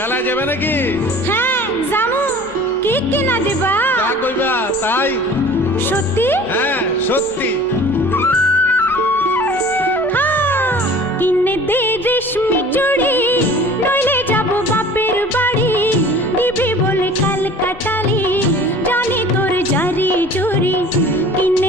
মেলায় যাবে নাকি? হ্যাঁ জামু। কি কিনা দিবা? তা কইবা তাই? সত্যি? হ্যাঁ সত্যি। হ্যাঁ, কিনে দে রেশমি চুড়ি, নইলে যাব বাপের বাড়ি। দিবি বলে কাল কাটালি, জানি তোর জারি জুরি। কিনে